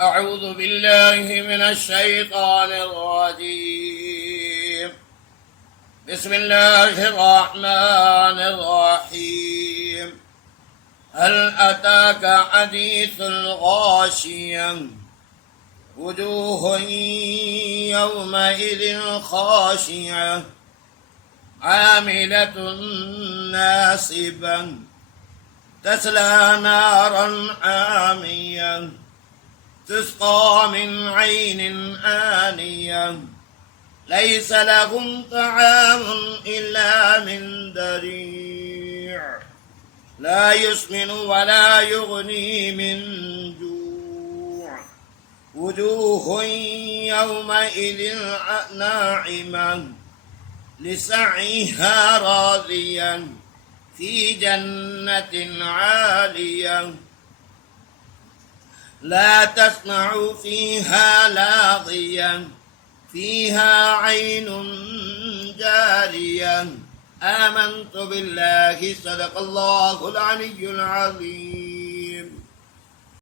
أعوذ بالله من الشيطان الرجيم. بسم الله الرحمن الرحيم. هل أتاك حديث الغاشية وجوه يومئذ خاشعة عاملة ناصبة تسلى نارا حامية تسقى من عين آنية ليس لهم طعام إلا من ضريع لا يسمن ولا يغني من جوع وجوه يومئذ ناعمة لسعيها راضية في جنة عالية لا تسمع فيها لاغية فيها عين جارية. آمنت بالله. صدق الله العلي العظيم.